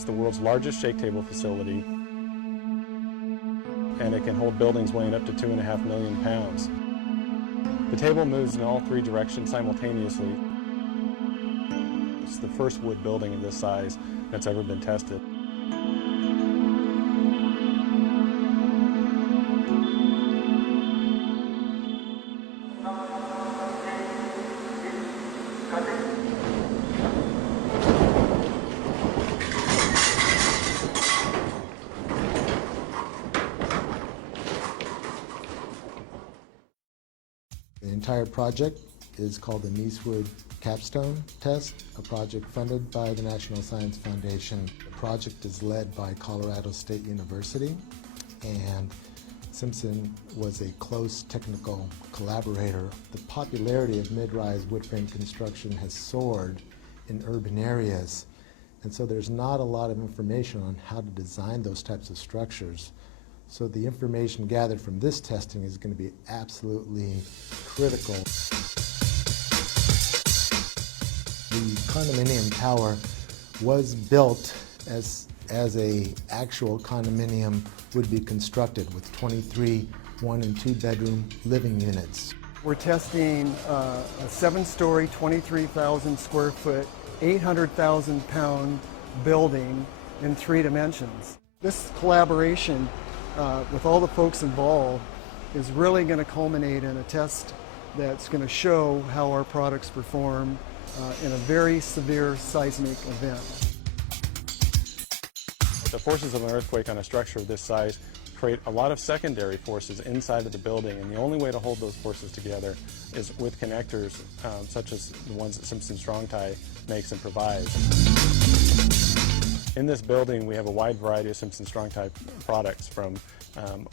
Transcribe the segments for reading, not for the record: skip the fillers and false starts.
It's the world's largest shake table facility, and it can hold buildings weighing up to 2.5 million pounds. The table moves in all 3 directions simultaneously. It's the first wood building of this size that's ever been tested. The entire project is called the Niecewood Capstone Test, a project funded by the National Science Foundation. The project is led by Colorado State University, and Simpson was a close technical collaborator. The popularity of mid-rise wood frame construction has soared in urban areas, and so there's not a lot of information on how to design those types of structures. So the information gathered from this testing is going to be absolutely critical. The condominium tower was built as a actual condominium would be constructed with 23 1- and 2-bedroom living units. We're testing a 7-story, 23,000 square foot, 800,000 pound building in 3 dimensions. This collaboration with all the folks involved is really going to culminate in a test that's going to show how our products perform in a very severe seismic event. The forces of an earthquake on a structure of this size create a lot of secondary forces inside of the building, and the only way to hold those forces together is with connectors such as the ones that Simpson Strong-Tie makes and provides. In this building, we have a wide variety of Simpson Strong-Tie products, from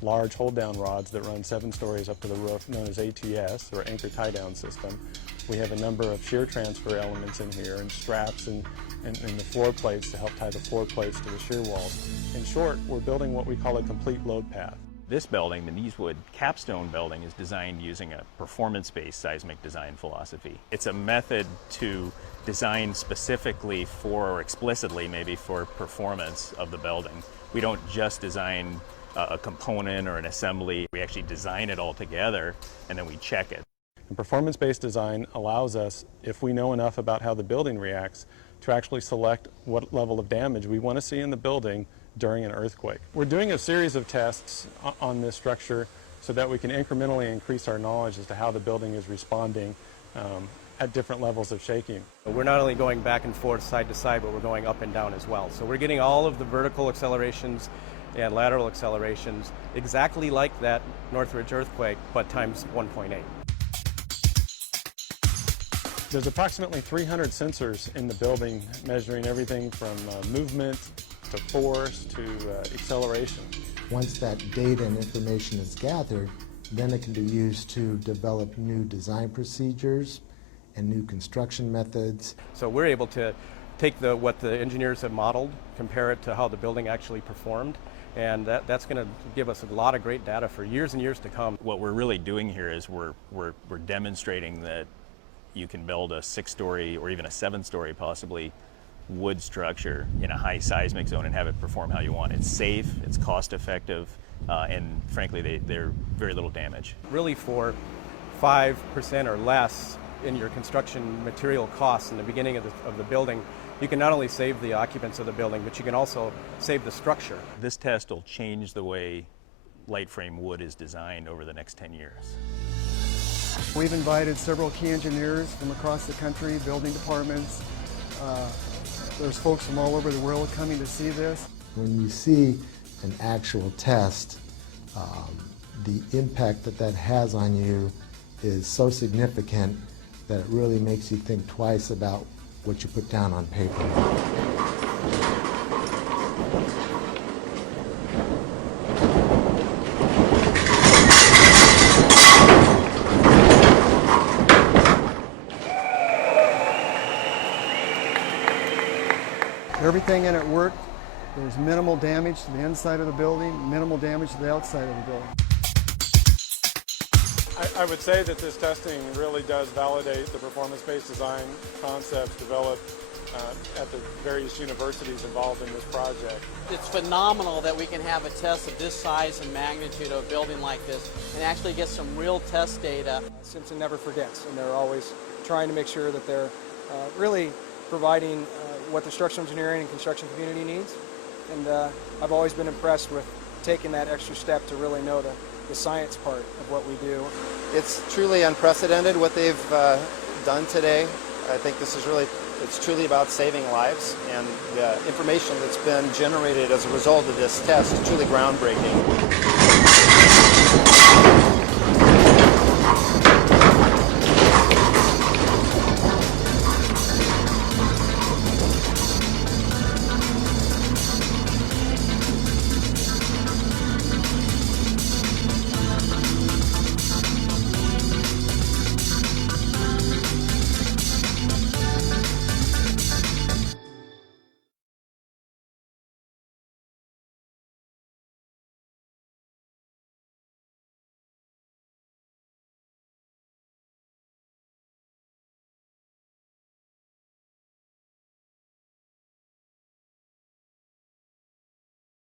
large hold-down rods that run 7 stories up to the roof, known as ATS, or anchor tie-down system. We have a number of shear transfer elements in here, and straps and the floor plates to help tie the floor plates to the shear walls. In short, we're building what we call a complete load path. This building, the Niecewood Capstone building, is designed using a performance-based seismic design philosophy. It's a method to design specifically for, or explicitly maybe, for performance of the building. We don't just design a component or an assembly. We actually design it all together and then we check it. And performance-based design allows us, if we know enough about how the building reacts, to actually select what level of damage we want to see in the building during an earthquake. We're doing a series of tests on this structure so that we can incrementally increase our knowledge as to how the building is responding at different levels of shaking. We're not only going back and forth, side to side, but we're going up and down as well. So we're getting all of the vertical accelerations and lateral accelerations exactly like that Northridge earthquake, but times 1.8. There's approximately 300 sensors in the building, measuring everything from movement to force to acceleration. Once that data and information is gathered, then it can be used to develop new design procedures and new construction methods. So we're able to take what the engineers have modeled, compare it to how the building actually performed, and that's going to give us a lot of great data for years and years to come. What we're really doing here is we're demonstrating that you can build a 6-story or even a 7-story possibly wood structure in a high seismic zone and have it perform how you want. It's safe, it's cost effective, and frankly they're very little damage. Really, for 5% or less in your construction material costs in the beginning of the building, you can not only save the occupants of the building, but you can also save the structure. This test will change the way light frame wood is designed over the next 10 years. We've invited several key engineers from across the country, building departments. There's folks from all over the world coming to see this. When you see an actual test, the impact that has on you is so significant that it really makes you think twice about what you put down on paper. Everything in it worked. There's minimal damage to the inside of the building, minimal damage to the outside of the building. I would say that this testing really does validate the performance-based design concepts developed at the various universities involved in this project. It's phenomenal that we can have a test of this size and magnitude of a building like this and actually get some real test data. Simpson never forgets, and they're always trying to make sure that they're really providing what the structural engineering and construction community needs. And I've always been impressed with taking that extra step to really know the science part of what we do. It's truly unprecedented what they've done today. I think this is it's truly about saving lives, and the information that's been generated as a result of this test is truly groundbreaking.